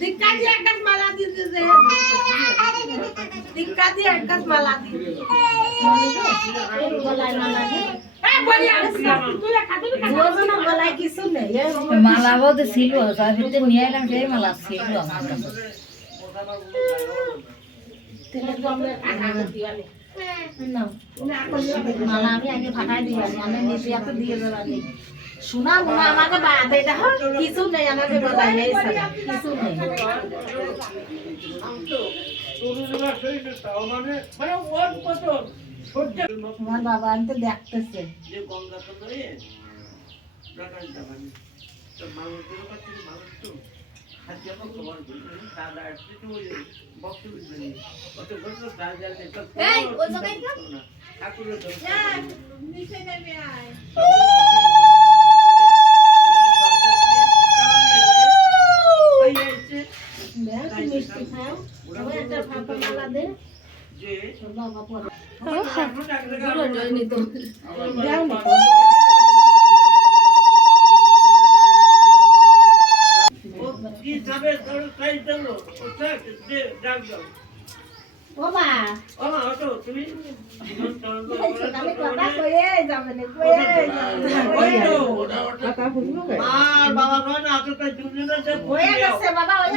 धिक्का দিয়ে একটা মালা দিতে যে ধিক্কা দিয়ে একটা মালা দিতে গলায় মালা দিয়ে বলি তুই খাতে দুজনের গলায় কিছু নেই মালা বলতে ছিল সাবিতে নিয়ে এলাম সেই মালা ছিল আমার কাছে তেলে জমে কাটা দিওয়ালে না মালা আমি আগে ফাটাই দিবানি আমি নিজে এত দিয়ে দেবানি শোনা মনে আমাকে বাদে দেখো কিছু নেই আমাদের গলায় নেই কিছু নেই আমার বাবা আমি তো দেখতেছে মিষ্টি খাও একটা ফাঁকা মালা দে বাবা পরে বাবা